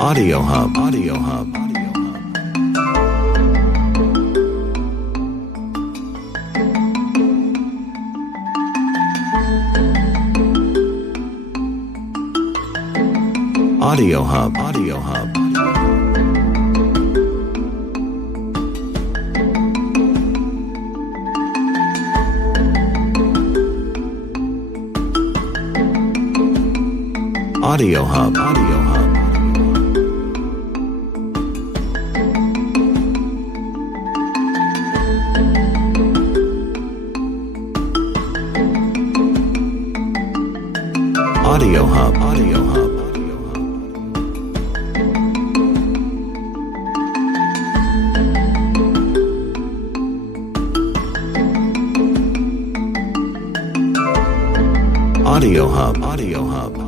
Audio Hub. Audio Hub. Audio Hub. Audio Hub. Audio Hub. Audio Hub. Audio Hub. Audio Hub. Audio Hub. Audio Hub.